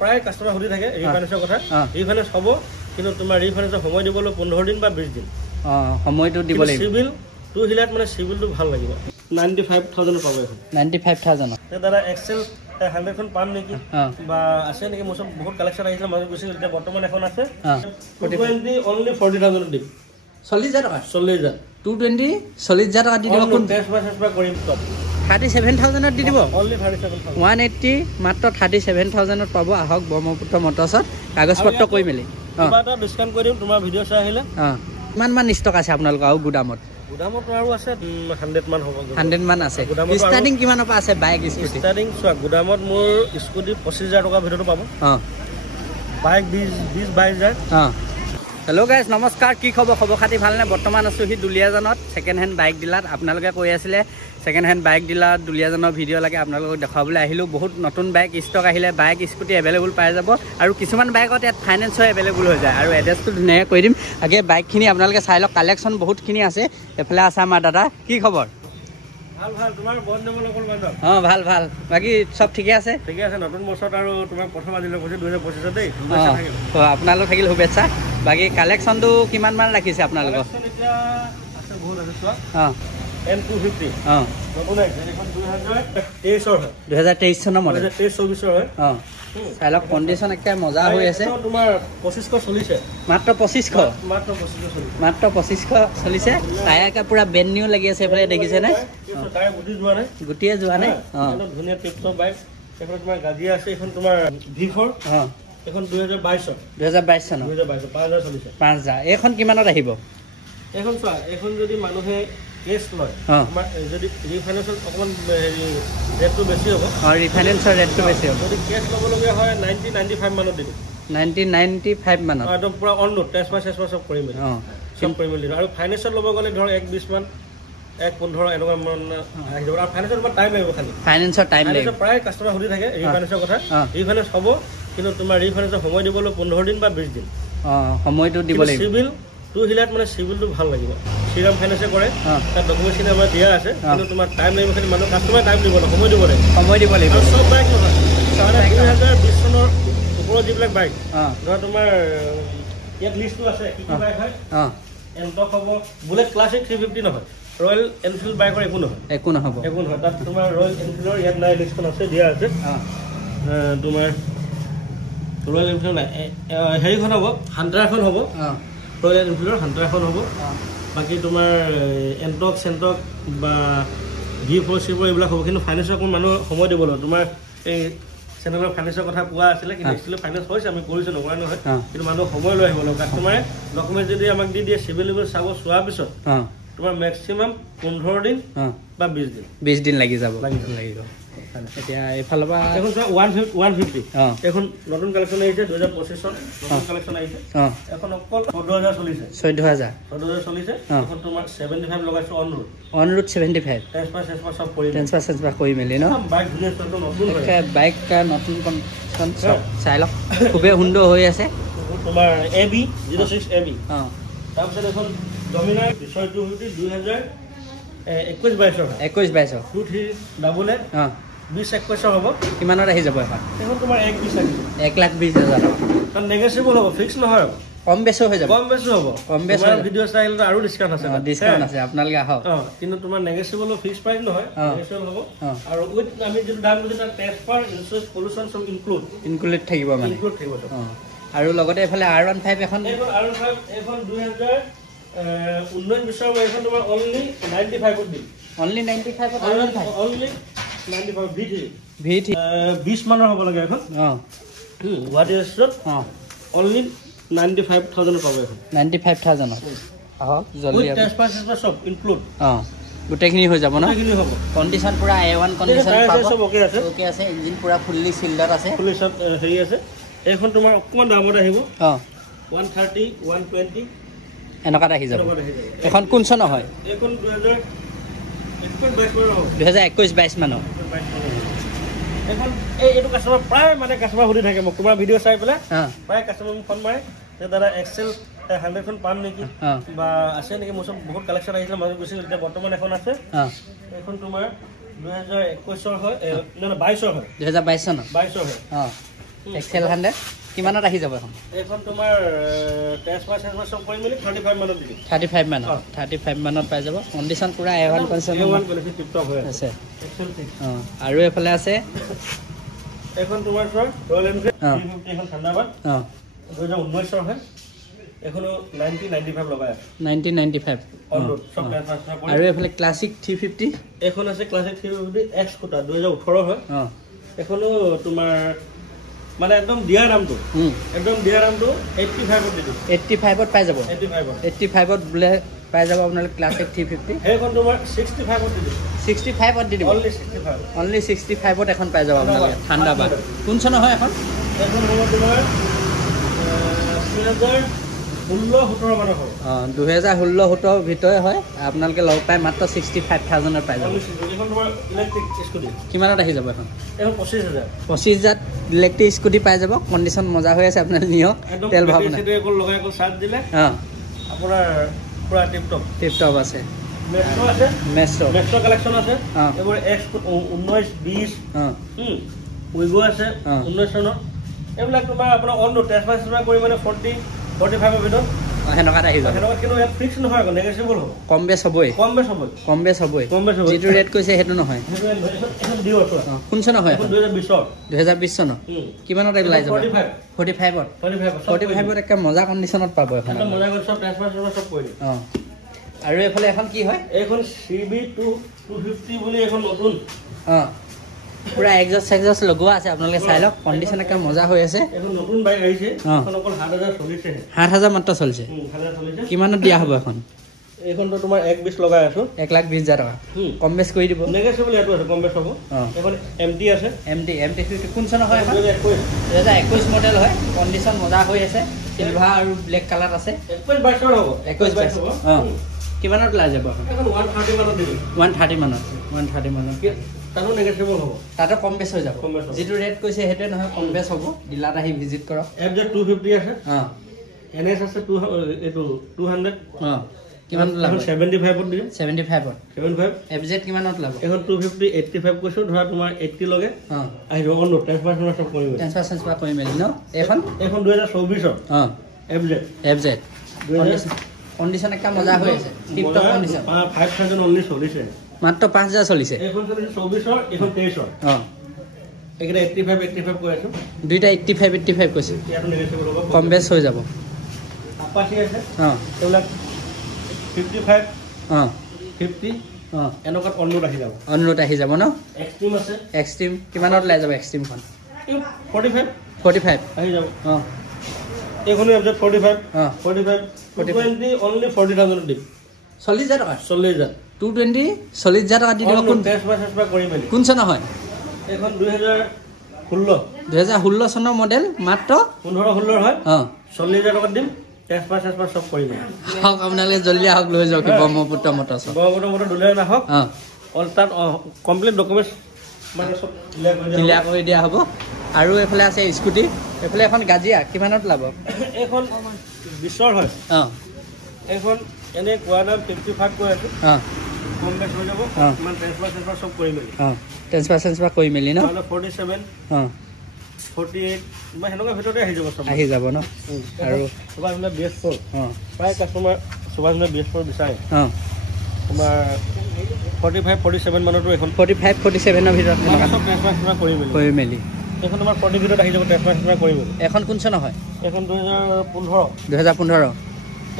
প্ৰায় কাস্টমাৰ সুধি থাকে ৰিফাইনেন্সৰ কথা ৰিফাইনেন্স হ'ব কিন্তু তোমাৰ ৰিফাইনেন্সৰ সময় দিবলৈ 15 দিন বা 20 দিন সময়টো দিব লাগিব সিভিল টু হিলাত মানে সিভিলটো ভাল লাগিব 95000 পাব এখন 95000 দাদা এক্সেল 100 খন পাম নেকি বা আছে নেকি মোৰ সব বহুত কালেকচন আহিছে মই গুছি এতিয়া বৰ্তমান এখন আছে 220 only 40000 দিম 40000 টাকা 40000 220 40000 টাকা দি দিব কোন টেষ্ট বা কৰিম টপ 37000 দি দিব only 37000 180 মাত্ৰ 37000 পাব আহক ব্ৰহ্মপুত্ৰ মটৰ্ছত কাগজ পত্ৰ কৈ মেলি কিবা এটা ডিসকাউন্ট কৰি দিম তোমাৰ ভিডিও চাই আহিলে কিমান মান ষ্টক আছে আপোনালোকৰ আৰু গুদামত আৰু আছে 100 মান হ'ব 100 মান আছে ষ্টাৰ্টিং কিমানৰ পৰা আছে বাইক স্কুটি ষ্টাৰ্টিং চোৱা গুদামত মোৰ স্কুটি 25000 টকা ভিতৰটো পাব বাইক 20000 হেল্ল' গাইজ নমস্কাৰ কি খবৰ খাতি ভালনে বৰ্তমান আছোঁ সি দুলীয়াজানত ছেকেণ্ড হেণ্ড বাইক ডিলাৰত আপোনালোকে কৈ আছিলে ছেকেণ্ড হেণ্ড বাইক ডিলাৰত দুলীয়াজানৰ ভিডিঅ' লাগে আপোনালোকক দেখুৱাবলৈ আহিলোঁ বহুত নতুন বাইক ষ্টক আহিলে বাইক স্কুটি এভেইলেবল পাই যাব আৰু কিছুমান বাইকত ইয়াত ফাইনেন্সো এভেইলেবল হৈ যায় আৰু এড্ৰেছটো ধুনীয়াকৈ কৈ দিম আগে বাইকখিনি আপোনালোকে চাই লওক কালেকশ্যন বহুতখিনি আছে এইফালে আছে আমাৰ দাদা কি খবৰ ভাল তোমাৰ ভাল বাকি সব ঠিকে আছে নতুন বছৰত আৰু তোমাৰ প্ৰথম আজিলৈ কৈছে 2025 দেই আপোনালোক থাকিল শুভেচ্ছা বাকি কালেকশ্যনটো কিমান মান ৰাখিছে আপোনালোকৰ এতিয়া আছে বহুত আছে চোৱা N250 নতুন এখন 2023 হয় 2023 চনৰ মডেল 2023-24 হয় চাই লওক কণ্ডিশ্যন একে মজা হৈ আছে তোমাৰ 2500 চলিছে মাত্ৰ 2500 চলিছে টায়াৰ পুৰা ব্ৰেণ্ড নিউ লাগি আছে এইফালে দেখিছে নে টায়াৰ গুটিয়ে যোৱা নাই ধুনীয়া টিপটপ বাইক এইখন তোমাৰ গাজিয়া আছে এইখন তোমাৰ V4 এখন 2022 চনৰ 5000 চলিছে 5000 এইখন কিমানত আহিব এখন চোৱা এখন যদি মানুহে কেছ লয় আমাৰ যদি ৰিফাইনেন্সৰ অকমান ৰেটটো বেছি হ'ব ৰিফাইনেন্সৰ ৰেটটো বেছি হ'ব যদি কেছ ল'বলগীয়া হয় 90-95 মানত দিম 90-95 মানত একদম পুৰা অন ৰোড টেষ্ট চব কৰি মেলি চব কৰি মেলি আৰু ফাইনেন্সত ল'ব গ'লে ধৰ 120 মান 115 এনেকুৱা মান আহি যাব আৰু ফাইনেন্সৰ তোমাৰ টাইম লাগিব খালি ফাইনেন্সৰ টাইম লাগিব প্ৰায় কাস্টমাৰ সুধি থাকে ৰিফাইনেন্সৰ কথা ৰিফাইনেন্স হ'ব কিন্তু তোমাৰ ৰিফাইনেন্সৰ সময় দিবলৈ 15 দিন বা 20 দিন সময়টো দিব লাগিব সিভিল টু হিলাত মানে সিভিলটো ভাল লাগিব শ্ৰীৰাম ফাইনেন্সে কৰে তাত ডকুমেণ্টখিনি আমাৰ দিয়া আছে কিন্তু তোমাৰ টাইম লাগিব খালি মানুহ কাষ্টমাৰ টাইম দিব লাগিব সময় দিব লাগিব চব বাইক নহয় 2020 চনৰ ওপৰত যিবিলাক বাইক ধৰা তোমাৰ ইয়াত লিষ্টটো আছে কি বাইক হয় এণ্টক হ'ব বুলেট ক্লাছিক 350 নহয় ৰয়েল এনফিল্ড বাইকৰ একো নহ'ব তাত তোমাৰ ৰয়েল এনফিল্ডৰ ইয়াত নাই লিষ্টখন আছে দিয়া আছে তোমাৰ ৰয়েল এনফিল্ড নাই হেৰিখন হ'ব হাণ্টাৰখন হ'ব ৰয়েল এনফিল্ডৰ হাণ্টাৰখন হ'ব বাকী তোমাৰ এণ্টক চেণ্টক বা V4 এইবিলাক হ'ব কিন্তু ফাইনেন্সৰ কোনো মানুহ সময় দিব লাগিব তোমাৰ এই চেনেলৰ ফাইনেন্সৰ কথা কোৱা আছিলে কিন্তু এক্সুৱেলি ফাইনেন্স হৈছে আমি কৰিছোঁ নকৰা নহয় কিন্তু মানুহ সময় লৈ আহিব লাগিব কাষ্টমাৰে ডকুমেণ্ট যদি আমাক দি দিয়ে চিভিল চোৱাৰ পিছত তোমাৰ মেক্সিমাম 15 দিন বা 20 দিন লাগি যাব এতিয়া এইফালৰ পৰা এখন 150 এখন নতুন কালেকশ্যন আহিছে 2025 চন নতুন কালেকশ্যন আহিছে এখন অকল 14000 চলিছে 14000 চলিছে এখন তোমাৰ 75 লগাইছো অন ৰোড 75 ট্ৰান্সফাৰ সব কৰি মেলি ন বাইক ধুনীয়া নতুন বাইক নতুন কণ্ডিশ্যন চাই লওক খুবেই সুন্দৰ হৈ আছে তোমাৰ AB 06 AB তাৰপিছত এখন ডমিনাৰ 2021-22 23 20-21 হ'ব কিমানত আহি যাব এখন তোমাৰ 1,20,000 টকা কাৰণ নেগেচিবল হ'ব ফিক্স নহয় কম বেছি হৈ যাব কম বেছি ভিডিও চাইলে আৰু ডিসকাউন্ট আছে আপোনালোকে আহক কিন্তু তোমাৰ নেগেচিবল ফিক্স প্ৰাইস নহয় নেগেচিবল হ'ব আৰু উইথ আমি যদি দাম যদি ট্ৰান্সফাৰ ইনস্যুৰেন্স পলিউশন সব ইনক্লুড থাকিব মানে আৰু লগতে এফালে R15 এখন এখন 2019 বছৰৰ এখন তোমাৰ অনলি 95 ত দিম অনলি 95 ত R15 অনলি 95 V3 20 মানৰ হ'ব লাগে এখন what is it only 95,000 পাব এখন 95,000 আহক জলদি ট্ৰান্সফাৰ সব ইনক্লুড গোটেইখিনি হৈ যাব ন গোটেইখিনি হ'ব কণ্ডিশ্যন পুৰা A1 কণ্ডিশ্যন পাব সব ওকে আছে ইঞ্জিন পুৰা ফুললি সিলডাৰ আছে ফুললি সব হেৰি আছে এখন তোমাৰ অকমান দামত আহিব 130 120 এনেকাত আহি যাব এখন কোন চন হয় এখন 2021-22 মানৰ এখন এইটো কাস্টমাৰ প্ৰায় মানে কাস্টমাৰ সুধি থাকে মোক তোমাৰ ভিডিও চাই পেলাই প্ৰায় কাস্টমাৰ মোক ফোন মাৰে যে দাদা এক্সেল 100 খন পাম নেকি বা আছে নেকি মোৰ সব বহুত কালেকচন আহিছে মই গুছি এতিয়া বৰ্তমান এখন আছে এখন তোমাৰ 2021 হয় না 22 হয় 2022 চন 22 হয় এক্সেল 100 কিমানত আহি যাব এখন এখন তোমাৰ ট্ৰান্সফাৰ সব কৰি মিলি 35 মানত দিম 35 মানত 35 মানত পাই যাব কন্ডিশন পুৰা A1 কন্ডিশন টিপ টপ হৈ আছে এক্সেল 6 আৰু এফালে আছে এখন তোমাৰ ৰয়েল এনফিল্ড 350 এখন থান্ডাৰবাৰ্ড 2019 হয় এখনো 1995 লগাই আছে 1995 অন রোড সব ট্রান্সফার করে আর এফালে ক্লাসিক 350 এখন আছে ক্লাসিক 350 এক্স কোটা 2018 হয় এখনো তোমার মানে একদম দিয়া নামটো একদম দিয়া নামটো 85 ত দিছো 85 ত পাই যাব 85 ত বলে পাই যাব আপোনালে ক্লাসিক 350 এখন তোমাৰ 65 ত দিছো 65 ত দি দিব অনলি 65 ত এখন পাই যাব আপোনালে থান্ডাৰবাৰ্ড কোন চন হয় এখন হ'ব তোমাৰ 2016-17 ভিতৰে হয় আপোনালোকে লগ পাই মাত্ৰ 65000 পাই যাব এখন তোমাৰ ইলেক্ট্ৰিক স্কুটি কিমানত আহি যাব এখন 25000 ইলেক্ট্ৰিক স্কুটি পাই যাব কন্ডিশন মজা হৈ আছে আপোনালোকে নিয়ক তেল ভাবনা সেটো একল লগাই একল চাৰ্জ দিলে আপোনাৰ পুৰা টিপ টপ আছে মেষ্ট্ৰ কালেকচন আছে এবোৰ X 19 20 উইগো আছে 19 চনৰ এইবিলাক তোমাৰ আপোনাৰ অন ট্ৰান্সফাৰ কৰি মানে 45 ভিতৰত হেনকাত আহি যাব হেনকাত কিন্তু ইয়াত ফিক্স নহয় নেগেটিবল হ'ব কম বেছ হ'বই যেটো ৰেট কৈছে হেতু নহয় এখন দিও আছে কোন চন হয় 2020 চন কিমানত ওলাই যাব 45 একটা মজা কন্ডিশনত পাব এখন মজা কৰি সব ট্ৰান্সফাৰ সব কৰি আৰু এফালে এখন কি হয় এখন CB 250 বুলি এখন নতুন পুরা এক্সজস্ট লগোৱা আছে আপোনালোকে চাই লওক কন্ডিশন একটা মজা হৈ আছে এখন নতুন বাইক আহিছে এখন অকল 7000 চলিছে 7000 মাত্ৰ চলিছে 7000 চলিছে কিমানত দিয়া হ'ব এখন এখন তো তোমাৰ 120 লগাই আছো 1,20,000 টকা কম বেছ কৰি দিব নেগেটিবল এটো আছে কম বেছ হ'ব এখন MT আছে MT 50 কোন চন হয় 2021 মডেল হয় কন্ডিশন মজা হৈ আছে সিলভাৰ আৰু ব্লেক কালার আছে 21 22 হ'ব 21 22 কিমানত লাই যাব এখন 130 মানত দিব 130 মানত তানো নেগেটিবল হ'ব তাতে কম বেছ হৈ যাব যেটো ৰেট কৈছে হেতে নহয় কম বেছ হ'ব ডিলাত আহি ভিজিট কৰক FZ 250 আছে NS আছে এটো 200 কিমান লাভ 75 ত দিম 75 FZ কিমানত লাভ এখন 250 85 কৈছো ধৰা তোমাৰ 80 লগে আহি ৰগন ট্ৰান্সফাৰ সব কৰিব ট্ৰান্সফাৰ কৰি মেলি ন এখন 2024 FZ কন্ডিশন একটা মজা হৈ আছে টিপ টপ কন্ডিশন 5000 অনলি চলিছে মাত্ৰ 5000 চলিছে এখন চলিছে 24 এখন 23 একেটা 85 কৈ আছো দুইটা 85 কৈছে ইয়াতো নেগেটিবল হ'ব কম বেছ হৈ যাব আপাচি আছে এবিলাক 55 50 এনেকুৱা অনলোড আহি যাব ন এক্সট্ৰিম আছে এক্সট্ৰিম কিমানত লাই যাব এক্সট্ৰিম খন 45 আহি যাব এখনো FZ 45 220 only 40000 দিম 40000 টকা 40000 220 40000 টকা দি দিব কোন ট্ৰান্সফাৰ কৰি মেলি কোন চন হয় এখন 2016 চনৰ মডেল মাত্ৰ 15 হয় 40000 টকা দিম ট্ৰান্সফাৰ সব কৰি মেলি হক আপোনালোকে জলদি আহক লৈ যাওক ব্ৰহ্মপুত্ৰ মটৰ দুলে না হক অল তাত কমপ্লিট ডকুমেন্টস মানে সব ক্লিয়াৰ কৰি দিয়া হ'ব আৰু এফালে আছে স্কুটি এফালে এখন গাজিয়া কিমানত লাভ এখন 20 হয় এখন এনে কোৱানাম 55 কৈ আছে কম বেছ হৈ যাব মান ট্ৰান্সফাৰ সব কৰি মেলি ট্ৰান্সফাৰ কৰি মেলি ন 47 48 বা হেনকা ভিতৰতে আহি যাব ন আৰু সুভাষনা BS4 প্ৰায় কাস্টমাৰ সুভাষনা BS4 বিচাৰে তোমাৰ 45 47 মানতো এখন 45 47 ৰ ভিতৰত সব ট্ৰান্সফাৰ কৰি মেলি এখন তোমাৰ 40 ভিতৰত আহি যাব ট্ৰান্সফাৰ কৰি মেলি এখন কোন চন হয় এখন 2015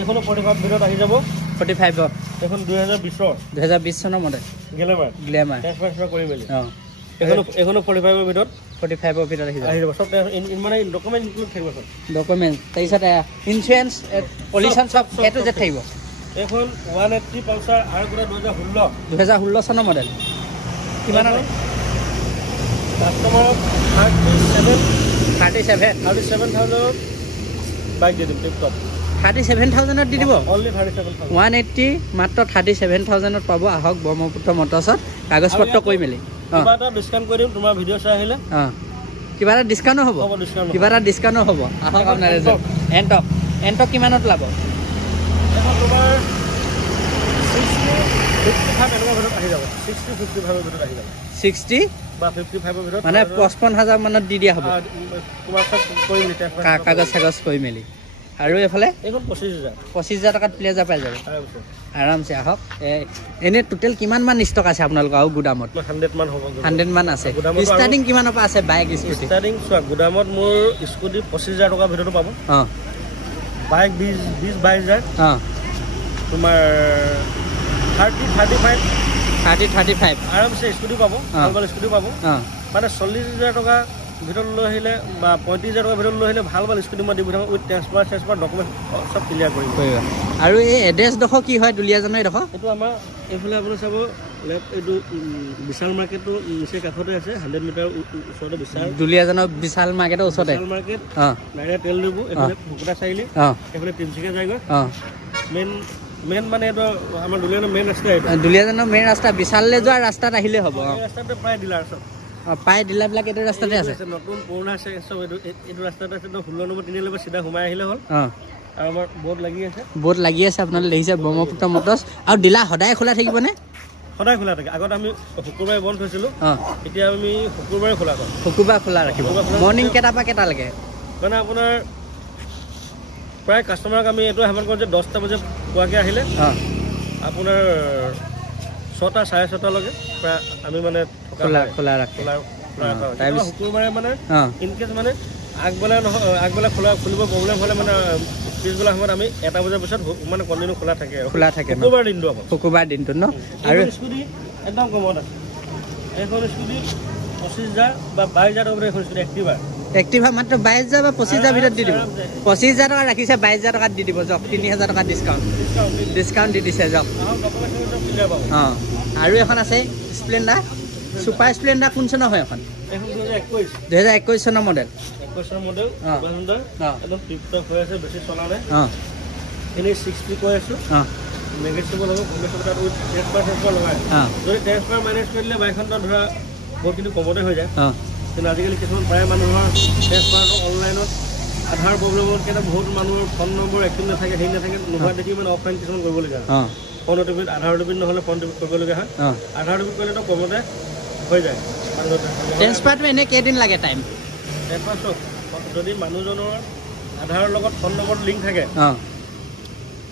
এখনো 45 ভিতৰত আহি যাব 45 এখন 2020 চনৰ মডেল গ্লেমাৰ ট্ৰান্সফাৰ কৰি মেলি এখনো 45 ৰ ভিতৰত 45 ৰ ভিতৰত আহি যাব সব মানে ডকুমেন্ট ইনক্লুড থাকিব সব ডকুমেন্ট তাৰপিছত ইনস্যুৰেন্স পলিউশন সব এটো যে থাকিব এখন 180 পালসাৰ আৰু গুৰা 2016 চনৰ মডেল কিমান আছে কাস্টমাৰ 37000 বাইক দি দিম টিপ টপ 37000 দি দিব অনলি 37000 180 মাত্ৰ 37000 পাব আহক ব্ৰহ্মপুত্ৰ মটৰছত কাগজ পত্ৰ কৰি মেলি কিবা এটা ডিসকাউন্ট কৰি দিম তোমাৰ ভিডিও চাই আহিলে কিবা এটা ডিসকাউন্ট হ'ব আহক আপোনাৰে এণ্টক কিমানত লাভ এখন তোমাৰ 55 এনেকুৱা ভিতৰত আহি যাব 60 55 ভিতৰত আহি যাব 60 বা 55 ভিতৰত মানে 55,000 মানত দি দিয়া হ'ব তোমাৰ সব কৰি মিলি কাগজ কাগজ কৰি মেলি আৰু এফালে এইখন 25,000 টকাত প্লেজাৰ পাই যাব আৰামছে আহক এনে টোটেল কিমান মান ষ্টক আছে আপোনালোকৰ আৰু গুদামত 100 মান হ'ব 100 মান আছে ষ্টাৰ্টিং কিমানৰ পৰা আছে বাইক স্কুটি ষ্টাৰ্টিং চোৱা গুদামত মোৰ স্কুটি 25,000 টকা ভিতৰত পাব বাইক 20-22,000 তোমাৰ 30-35 আৰামছে স্কুটি পাব ভাল স্কুটি পাব মানে 40,000 টকা ভিতৰত লৈ আহিলে বা 35,000 টকা ভিতৰত লৈ আহিলে ভাল স্কুটি মই দিব উইথ ট্ৰান্সফাৰ ডকুমেণ্ট চব ক্লিয়াৰ কৰিম আৰু এই এড্ৰেছডোখৰ কি হয় দুলীয়াজানৰ এইডোখৰ এইটো আমাৰ এইফালে আপুনি চাব লেফ্ট এইটো বিশাল মাৰ্কেটটো নিচেই কাষতে আছে 100 মিটাৰ ওচৰতে বিশাল দুলীয়াজানৰ বিশাল মাৰ্কেটৰ ওচৰতে বিশাল মাৰ্কেট নাইৰা তেল ডিপু এইফালে ভুকুটা চাৰিআলি এইফালে তিনিচুকীয়া যায়গৈ মেইন মানে এইটো আমাৰ দুলীয়াজানৰ মেইন ৰাস্তা এইটো দুলীয়াজানৰ মেইন ৰাস্তা বিশাললৈ যোৱা ৰাস্তাত আহিলে হ'ব ৰাস্তাতে প্ৰায় ডিলাৰ চব প্ৰায় ডিলাৰবিলাক এইটো ৰাস্তাতে আছে নতুন পুৰণা আছে চব এইটো ৰাস্তাতে আছে 16 নম্বৰ 3 নম্বৰ চিধা সোমাই আহিলে হ'ল আৰু আমাৰ বোৰ্ড লাগি আছে আপোনালোকে দেখিছে ব্ৰহ্মপুত্ৰ মটৰ্ছ আৰু ডিলাৰ সদায় খোলা থাকিবনে সদায় খোলা থাকে আগত আমি শুকুৰবাৰে বন্ধ থৈছিলোঁ এতিয়া আমি শুকুৰবাৰে খোলা কৰোঁ শুকুৰবাৰ খোলা ৰাখিব মৰ্ণিং কেইটাৰ পৰা কেইটালৈকে মানে আপোনাৰ প্ৰায় কাষ্টমাৰক আমি এইটো হেমান কৰোঁ যে 10টা বজাত পোৱাকৈ আহিলে আপোনাৰ 6টা 6:30লৈকে প্ৰায় আমি মানে খোলা ৰাখোঁ শুকুৰবাৰে মানে ইনকেছ মানে আগবেলা খুলিব প্ৰব্লেম হ'লে মানে পিছবেলা সময়ত আমি 1টা বজাৰ পিছত মানে কণ্টিনিউ খোলা থাকে শুকুৰবাৰ দিনটো ন আৰু স্কুটি একদম কমত আছে এইখন স্কুটি 25,000 বা 22,000 টকা এখন স্কুটি এক্টিভা মাত্ৰ 22,000 বা 25,000 ভিতৰত দি দিব 25,000 টকা ৰাখিছে 22,000 টকাত দি দিব যাওক 3,000 টকা ডিছকাউণ্ট দি দিছে যাওক আৰু এখন আছে স্প্লেণ্ডাৰ ছুপাৰ স্প্লেণ্ডাৰ কোন চনৰ হয় এখন 2021 চনৰ মডেল একদম টিপটপ হৈ আছে বেছি চলা নাই এনেই 60 কৈ আছোঁ নেগেটিভ লগাব ট্ৰেন্সফাৰ লগাই যদি ট্ৰেন্সফাৰ মেনেজ কৰিলে বাইকখন ধৰা বহুতখিনি কমতে হৈ যায় কিন্তু আজিকালি কিছুমান প্ৰায় মানুহৰ ট্ৰেন্সফাৰটো অনলাইনত আধাৰ প্ৰব্লেমত কেনে বহুত মানুহৰ ফোন নম্বৰ এক্টিভ নাথাকে হেৰি নাথাকে নোহোৱা দেখি মানে অফলাইন কিছুমান কৰিবলগীয়া হয় ফোন অ'টিপিত আধাৰ অ'টিপিত নহ'লে ফোন অ'টিপিত কৰিবলগীয়া হয় আধাৰ অ'টিপিত কৰিলেতো কমতে হৈ যায় ট্ৰেন্সফাৰটো এনেই কেইদিন লাগে টাইম ট্ৰেন্সফাৰ চব যদি মানুহজনৰ আধাৰৰ লগত ফোন নম্বৰ লিংক থাকে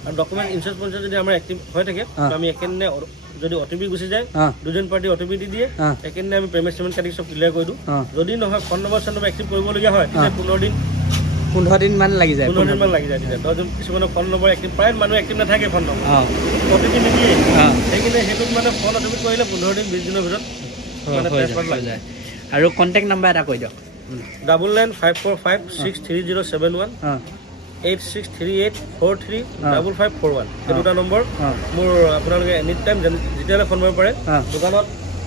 আৰু ডকুমেণ্ট ইঞ্চুৰেঞ্চ যদি আমাৰ এক্টিভ হৈ থাকে আমি একেদিনে যদি অ'টিপি গুচি যায় দুজন পাৰ্টি অ'টিপি দি দিয়ে একেদিনে আমি পেমেণ্ট চেমেণ্ট কাটি চব ক্লিয়াৰ কৰি দিওঁ যদি নহয় ফোন নম্বৰ এক্টিভ কৰিবলগীয়া হয় তেতিয়া 15 দিন মান লাগি যায় 15 দিন মান লাগি যায় তেতিয়া 10জন কিছুমানৰ ফোন নম্বৰ এক্টিভ প্ৰায় মানুহ এক্টিভ নাথাকে ফোন নম্বৰ অ'টিপি নিদিয়ে সেইকাৰণে সেইটোত মানে ফোন অ'টিপি কৰিলে 15 দিন 20 দিনৰ ভিতৰত মানে ট্ৰেন্সফাৰ হৈ যায় আৰু কণ্টেক্ট নাম্বাৰ এটা কৈ দিয়ক 9954563071 8638435541 এই দুটা নম্বৰ মোৰ আপোনালোকে এনি টাইম যেতিয়ালৈ ফোন কৰিব পাৰে দোকানত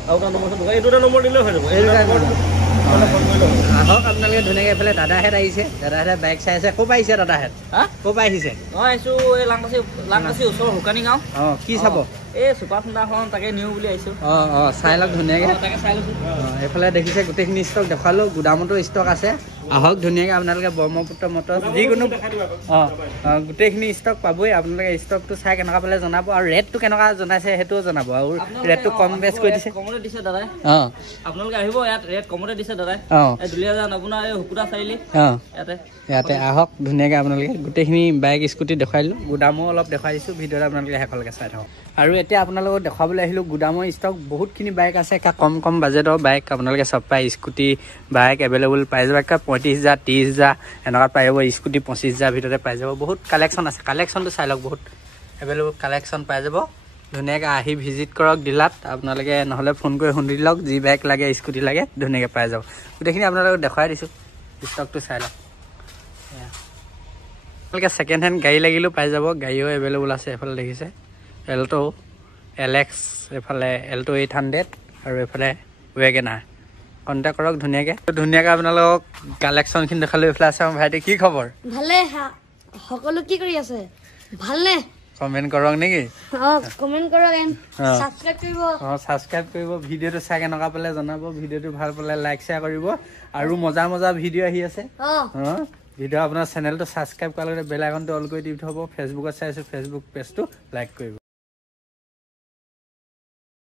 আৰু এটা নম্বৰ এই দুটা নম্বৰ দিলেও হৈ যাব আহক আপোনালোকে ধুনীয়াকৈ এইফালে দাদাহেঁত আহিছে দাদাহেঁতে বাইক চাই আছে ক'ৰ পৰা আহিছে দাদাহেঁত ক'ৰ পৰা আহিছে মই আহিছোঁ এই লাংকাচি ওচৰৰ শুকানী গাঁও কি চাব এই চুপাৰ খুন্দাখন তাকে নিওঁ বুলি আহিছোঁ চাই লওক ধুনীয়াকৈ তাকে চাই লৈছোঁ এইফালে দেখিছে গোটেইখিনি ষ্টক দেখালোঁ গুদামতো ষ্টক আছে আহক ধুনীয়াকৈ আপোনালোকে ব্ৰহ্মপুত্ৰ মটৰ যিকোনো গোটেইখিনি ষ্টক পাবই আপোনালোকে ষ্টকটো চাই কেনেকুৱা পালে জনাব আৰু ৰেটটো কেনেকুৱা জনাইছে সেইটোও জনাব আৰু ৰেটটো কম বেছ কৰি দিছে কমতে দিছে দাদাই আপোনালোকে আহিব ইয়াত ৰেট কমতে দিছে দাদাই দুলীয়াজান আপোনাৰ এই শুকুৰা চাৰিআলি ইয়াতে আহক ধুনীয়াকৈ আপোনালোকে গোটেইখিনি বাইক স্কুটি দেখুৱাই দিলোঁ গুদামো অলপ দেখুৱাই দিছোঁ ভিডিঅ'ত আপোনালোকে শেষলৈকে চাই থাকক আৰু এতিয়া আপোনালোকক দেখুৱাবলৈ আহিলোঁ গুদামৰ ষ্টক বহুতখিনি বাইক আছে কম বাজেটৰ বাইক আপোনালোকে চব পায় স্কুটি বাইক এভেইলেবল পাই যাব 35,000 30,000 এনেকুৱা পাই যাব স্কুটি 25,000 ভিতৰতে পাই যাব বহুত কালেকশ্যন আছে কালেকশ্যনটো চাই লওক বহুত এভেইলেবল কালেকশ্যন পাই যাব ধুনীয়াকৈ আহি ভিজিট কৰক ডিলাৰত আপোনালোকে নহ'লে ফোন কৰি শুনি লওক যি বাইক লাগে স্কুটি লাগে ধুনীয়াকৈ পাই যাব গোটেইখিনি আপোনালোকক দেখুৱাই দিছোঁ ষ্টকটো চাই লওক আপোনালোকে ছেকেণ্ড হেণ্ড গাড়ী লাগিলেও পাই যাব গাড়ীও এভেইলেবল আছে এইফালে দেখিছে এল্টো এলেক্স এইফালে এল্টো 800 আৰু এইফালে ৱেগেনাৰ কণ্টেক্ট কৰক ধুনীয়াকৈ আপোনালোকক কালেকশ্যনখিনি দেখালোঁ এইফালে আছে আমাৰ ভাইটি কি খবৰ ভালে সকলো কি কৰি আছে ভালনে কমেণ্ট কৰক নেকি কমেণ্ট কৰক এণ্ড ছাবস্ক্ৰাইব কৰিব ভিডিঅ'টো চাই কেনেকুৱা পালে জনাব ভিডিঅ'টো ভাল পালে লাইক শ্বেয়াৰ কৰিব আৰু মজা ভিডিঅ' আহি আছে ভিডিঅ' আপোনাৰ চেনেলটো ছাবস্ক্ৰাইব কৰাৰ লগতে বেল আইকনটো অল কৰি দি থ'ব ফেচবুকত চাইছোঁ ফেচবুক পেজটো লাইক কৰিব